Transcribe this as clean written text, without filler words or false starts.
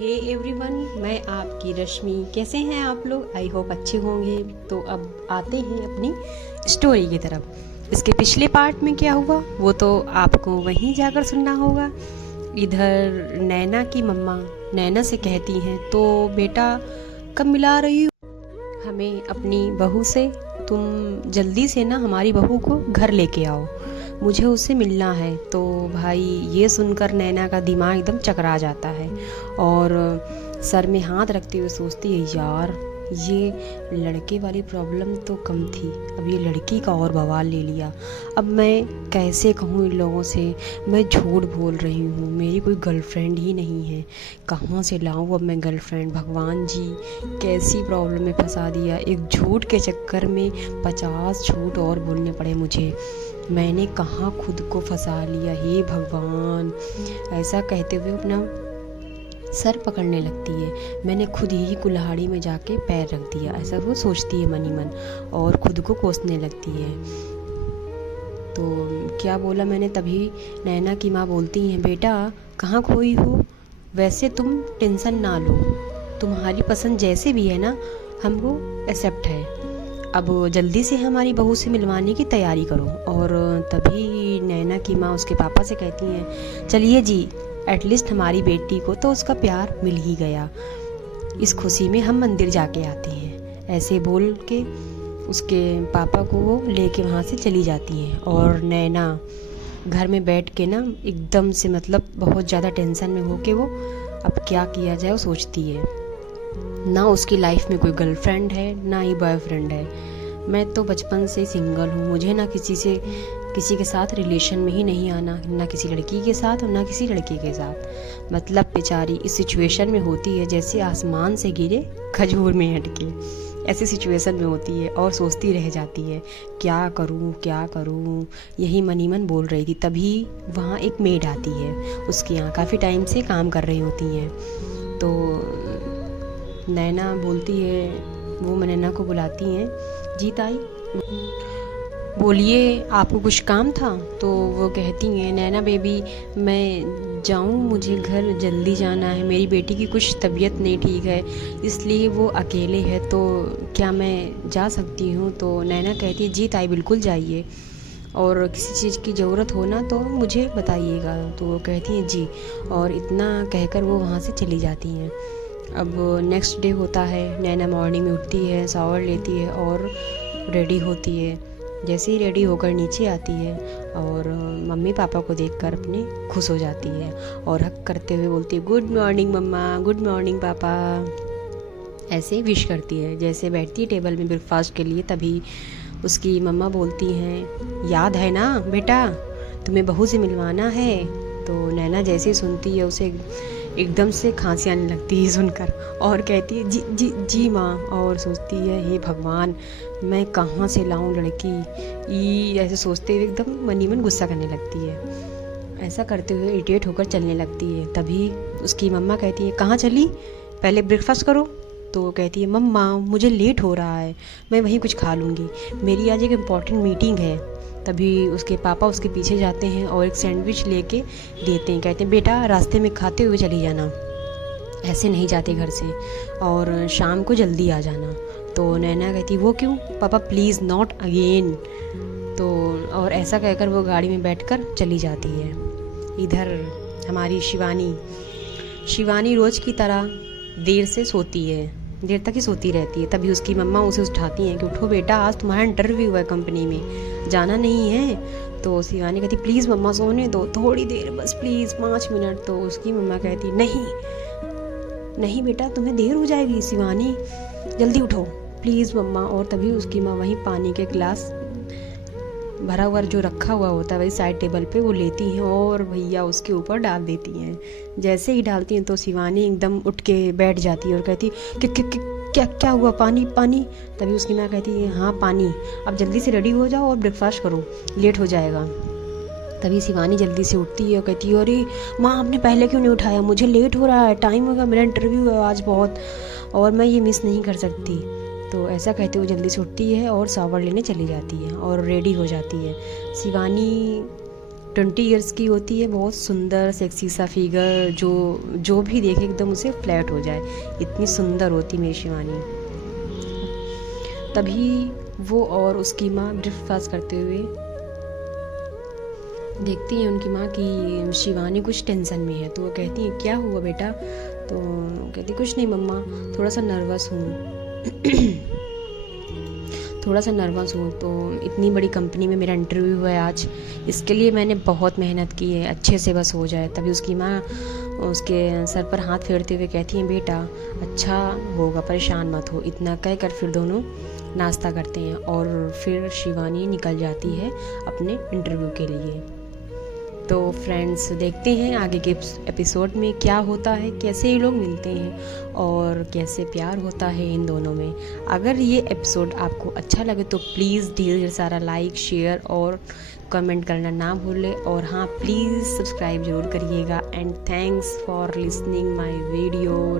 Hey everyone, मैं आपकी रश्मि। कैसे हैं आप लोग? आई होप अच्छे होंगे। तो अब आते हैं अपनी स्टोरी की तरफ। इसके पिछले पार्ट में क्या हुआ वो तो आपको वहीं जाकर सुनना होगा। इधर नैना की मम्मा नैना से कहती हैं, तो बेटा कब मिला रही हो हमें अपनी बहू से? तुम जल्दी से ना हमारी बहू को घर लेके आओ, मुझे उससे मिलना है। तो भाई ये सुनकर नैना का दिमाग एकदम चकरा जाता है और सर में हाथ रखते हुए सोचती है, यार ये लड़के वाली प्रॉब्लम तो कम थी, अब ये लड़की का और बवाल ले लिया। अब मैं कैसे कहूँ इन लोगों से, मैं झूठ बोल रही हूँ, मेरी कोई गर्लफ्रेंड ही नहीं है, कहाँ से लाऊँ अब मैं गर्लफ्रेंड? भगवान जी कैसी प्रॉब्लम में फंसा दिया। एक झूठ के चक्कर में 50 झूठ और बोलने पड़े मुझे। मैंने कहाँ खुद को फंसा लिया, हे भगवान। ऐसा कहते हुए अपना सर पकड़ने लगती है। मैंने खुद ही कुल्हाड़ी में जाके पैर रख दिया, ऐसा वो सोचती है मन ही मन और खुद को कोसने लगती है। तो क्या बोला मैंने? तभी नैना की माँ बोलती हैं, बेटा कहाँ खोई हो? वैसे तुम टेंशन ना लो, तुम्हारी पसंद जैसे भी है ना हमको एक्सेप्ट है। अब जल्दी से हमारी बहू से मिलवाने की तैयारी करो। और तभी नैना की माँ उसके पापा से कहती हैं, चलिए जी, एटलीस्ट हमारी बेटी को तो उसका प्यार मिल ही गया, इस खुशी में हम मंदिर जाके आते हैं। ऐसे बोल के उसके पापा को वो लेके वहाँ से चली जाती हैं। और नैना घर में बैठ के ना एकदम से बहुत ज़्यादा टेंशन में होके वो अब क्या किया जाए वो सोचती है। ना उसकी लाइफ में कोई गर्लफ्रेंड है ना ही बॉयफ्रेंड है। मैं तो बचपन से सिंगल हूँ, मुझे ना किसी के साथ रिलेशन में ही नहीं आना, ना किसी लड़की के साथ और ना किसी लड़के के साथ। बेचारी इस सिचुएशन में होती है जैसे आसमान से गिरे खजूर में अटके, ऐसी सिचुएशन में होती है और सोचती रह जाती है, क्या करूँ क्या करूँ, यही मन ही मन बोल रही थी। तभी वहाँ एक मेड आती है, उसके यहाँ काफ़ी टाइम से काम कर रही होती हैं। तो नैना बोलती है, वो नैना को बुलाती हैं, जी ताई बोलिए आपको कुछ काम था? तो वो कहती हैं, नैना बेबी मैं जाऊँ, मुझे घर जल्दी जाना है, मेरी बेटी की कुछ तबीयत नहीं ठीक है इसलिए वो अकेले है, तो क्या मैं जा सकती हूँ? तो नैना कहती है, जी ताई बिल्कुल जाइए, और किसी चीज़ की ज़रूरत हो ना तो मुझे बताइएगा। तो वो कहती हैं जी, और इतना कहकर वो वहाँ से चली जाती हैं। अब नेक्स्ट डे होता है, नैना मॉर्निंग में उठती है, शावर लेती है और रेडी होती है। जैसे ही रेडी होकर नीचे आती है और मम्मी पापा को देखकर अपने खुश हो जाती है और हक करते हुए बोलती है, गुड मॉर्निंग मम्मा, गुड मॉर्निंग पापा, ऐसे विश करती है। जैसे बैठती है टेबल में ब्रेकफास्ट के लिए, तभी उसकी मम्मा बोलती हैं, याद है ना बेटा तुम्हें बहू से मिलवाना है? तो नैना जैसे ही सुनती है उसे एकदम से खांसी आने लगती है सुनकर और कहती है, जी जी जी माँ, और सोचती है, हे भगवान मैं कहाँ से लाऊं लड़की, ऐसे सोचते हुए एकदम मन ही मन गुस्सा करने लगती है। ऐसा करते हुए इरिटेट होकर चलने लगती है। तभी उसकी मम्मा कहती है, कहाँ चली, पहले ब्रेकफास्ट करो। तो वो कहती है, मम्मा मुझे लेट हो रहा है, मैं वहीं कुछ खा लूँगी, मेरी आज एक इम्पॉर्टेंट मीटिंग है। तभी उसके पापा उसके पीछे जाते हैं और एक सैंडविच लेके देते हैं, कहते हैं, बेटा रास्ते में खाते हुए चली जाना, ऐसे नहीं जाते घर से, और शाम को जल्दी आ जाना। तो नैना कहती, वो क्यों पापा, प्लीज़ नॉट अगेन। तो और ऐसा कहकर वो गाड़ी में बैठकर चली जाती है। इधर हमारी शिवानी रोज़ की तरह देर तक ही सोती रहती है। तभी उसकी मम्मा उसे उठाती हैं कि उठो बेटा, आज तुम्हारा इंटरव्यू है कंपनी में, जाना नहीं है? तो शिवानी कहती, प्लीज़ मम्मा सोने दो थोड़ी देर बस, प्लीज़ 5 मिनट। तो उसकी मम्मा कहती, नहीं बेटा तुम्हें देर हो जाएगी, शिवानी जल्दी उठो प्लीज़ मम्मा। और तभी उसकी माँ वहीं पानी के गिलास भरा हुआ जो रखा हुआ होता है वही साइड टेबल पे वो लेती हैं और भैया उसके ऊपर डाल देती हैं। जैसे ही डालती हैं तो शिवानी एकदम उठ के बैठ जाती है और कहती, क्या हुआ, पानी पानी? तभी उसकी माँ कहती है, हाँ पानी, अब जल्दी से रेडी हो जाओ और ब्रेकफास्ट करो, लेट हो जाएगा। तभी शिवानी जल्दी से उठती है और कहती है, अरे माँ आपने पहले क्यों नहीं उठाया, मुझे लेट हो रहा है, टाइम होगा, मेरा इंटरव्यू है आज बहुत, और मैं ये मिस नहीं कर सकती। तो ऐसा कहते हुए जल्दी से उठती है और शावर लेने चली जाती है और रेडी हो जाती है। शिवानी 20 इयर्स की होती है, बहुत सुंदर सेक्सी सा फिगर, जो भी देखे एकदम उसे फ्लैट हो जाए, इतनी सुंदर होती मेरी शिवानी। तभी वो और उसकी माँ ब्रेकफास्ट करते हुए देखती हैं उनकी माँ कि शिवानी कुछ टेंशन में है। तो वो कहती हैं क्या हुआ बेटा? तो कहती कुछ नहीं मम्मा, थोड़ा सा नर्वस हूँ थोड़ा सा नर्वस हूँ। तो इतनी बड़ी कंपनी में मेरा इंटरव्यू है आज, इसके लिए मैंने बहुत मेहनत की है, अच्छे से बस हो जाए। तभी उसकी माँ उसके सर पर हाथ फेरते हुए कहती हैं बेटा अच्छा होगा, परेशान मत हो। इतना कह कर फिर दोनों नाश्ता करते हैं और फिर शिवानी निकल जाती है अपने इंटरव्यू के लिए। तो फ्रेंड्स देखते हैं आगे के एपिसोड में क्या होता है, कैसे ये लोग मिलते हैं और कैसे प्यार होता है इन दोनों में। अगर ये एपिसोड आपको अच्छा लगे तो प्लीज़ ढेर सारा लाइक, शेयर और कमेंट करना ना भूलें। और हाँ, प्लीज़ सब्सक्राइब ज़रूर करिएगा। And thanks for listening my video.